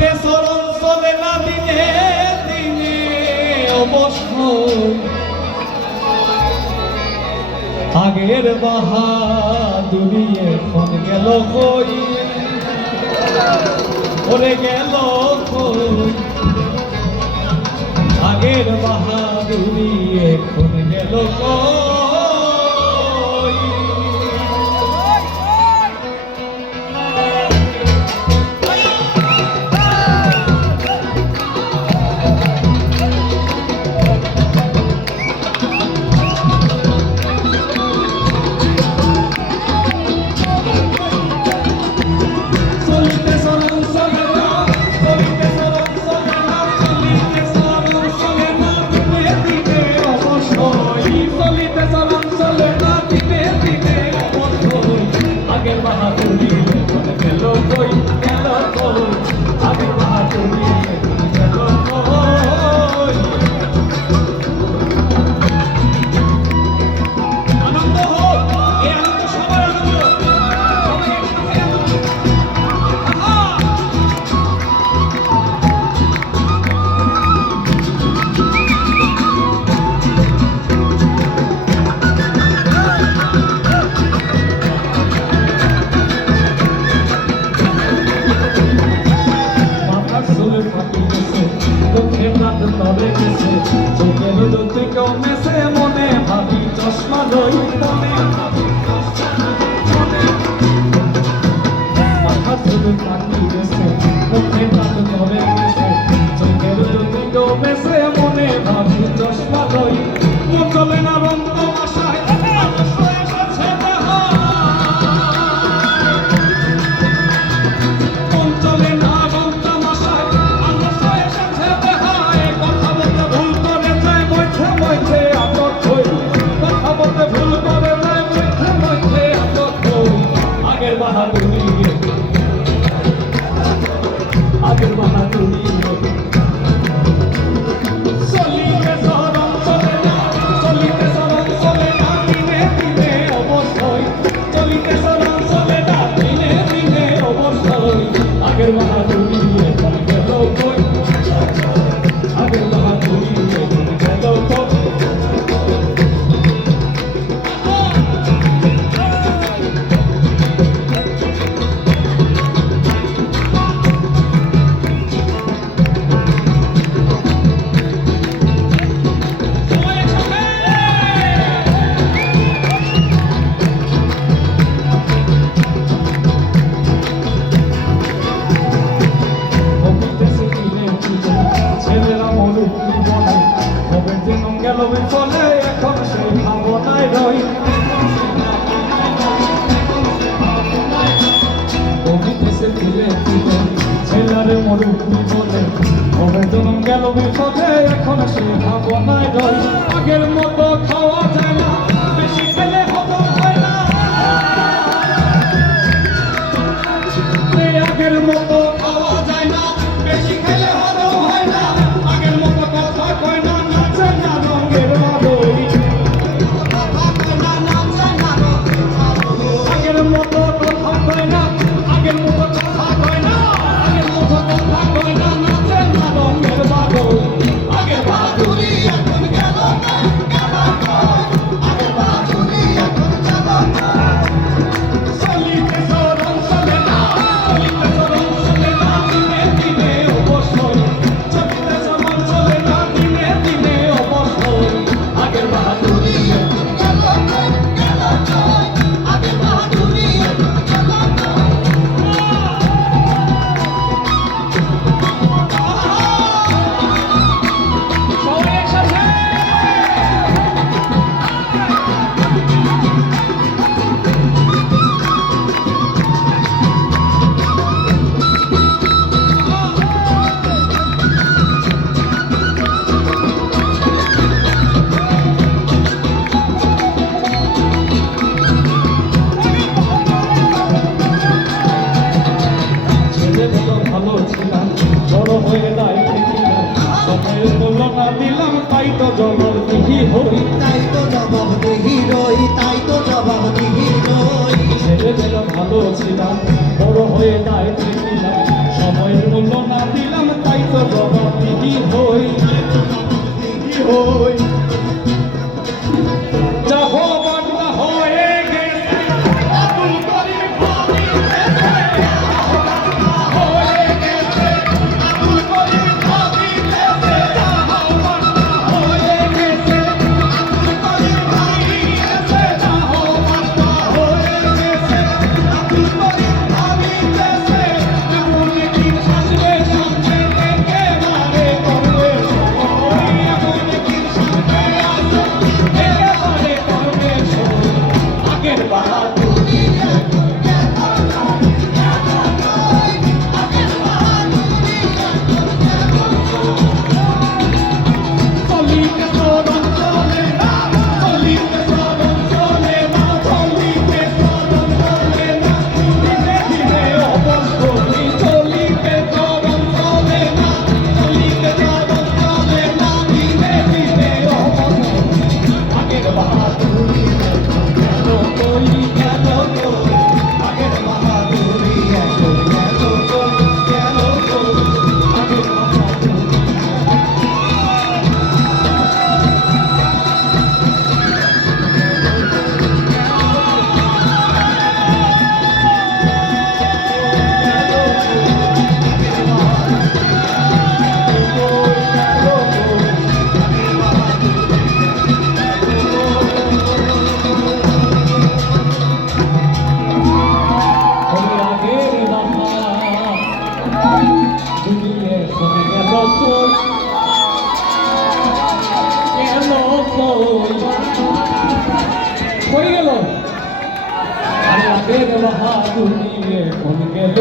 চলিতে চরণ চলে না দিনে দিনে অবসর আগের বাহাদুরি এখন গেল কই ওরে গেল কই আগের বাহাদুরি এখন গেল কই মনে ভাবি চশমা লই মনে মাথা চুলে কাটি গেছে মুখে দাঁত ধরে গেছে চোখের জ্যোতি কমেছে মনে ভাবি চশমা লই মন চলে না রন্ত আশায় আগের বাহাদুরি চলিতে চরণ চলে না চলিতে চরণ চলে না দিনে দিনে অবশ্যই চলিতে চরণ চলে না দিনে দিনে অবশ্যই আগের বাহাদুরি এখন গেল কই আগের বাহাদুরি এখন গেল কই চলে এখন সেই ভাবনায় রই কবিতেছে ধীরে ধীরে ছেলারে মরুভূমি বলে হবে জন্ম গেল বিপদে এখন সেই ভাবনায় রই আগের মতো খাওয়া যায় না বেশি খেলে হজম হয় না আগের মতো খাওয়া যায় না বেশি খেলে হজম হয় না আগের মতো কথা কয় না নাচে না রঙের বাদই আগের মতো কথা কয় না আগের মতো কথা কয় না আগের মতো কথা কয় না নাচে না রঙের বাদই আগের বাহাদুরি এখন গেল আগের বাহাদুরি এখন গেল চলিতে চরণ চলে না চলিতে চরণ চলে না দিনে দিনে অবশ্যই চলিতে চরণ চলে না দিনে দিনে অবশ্যই আগের বাহাদুরি এখন গেল আগের বাহাদুরি এখন গেল সবাই একসাথে ভালো ছিলাম বড় হয়ে দায়িত্ব ছিলাম সময়ের তুলনা দিলাম তাই তো জবাবদিহি হই তাই তো জবাবদিহি রই তাই তো জবাবদিহি রই ছেলেবেলা ভালো ছিলাম বড় হয়ে দায়িত্ব ছিলাম সময়ের মূল্য না তো জবাবদিহি হই হই চাহবান হয়ে গেছে আব্দুল করিম ভাবি হয়ে গেছে আব্দুল করিম ভাবি চাহবান হয়ে গেছে আব্দুল করিম ভাবি চাহবান হয়ে গেছে আব্দুল করিম ভাবি এমন কি আসবে সামনে থেকে মারে করবে সময় এমন কি সামনে আসবে একেবারে করবে সময় আগের বাহাদুরি চলিতে চরণ চলে না চলিতে চরণ চলে না চলিতে চরণ চলে না ধীরে ধীরে অবস্থি চলিতে চরণ চলে না চলিতে চরণ চলে না ধীরে ধীরে অবস্থি আগের বাহাদুরি কেন কই কেন কই আগের বাহাদুরি এখন কেন কই কেন কই আগের বাহাদুরি হয়ে গেল আরে আগের বাহাদুরি কোন গেল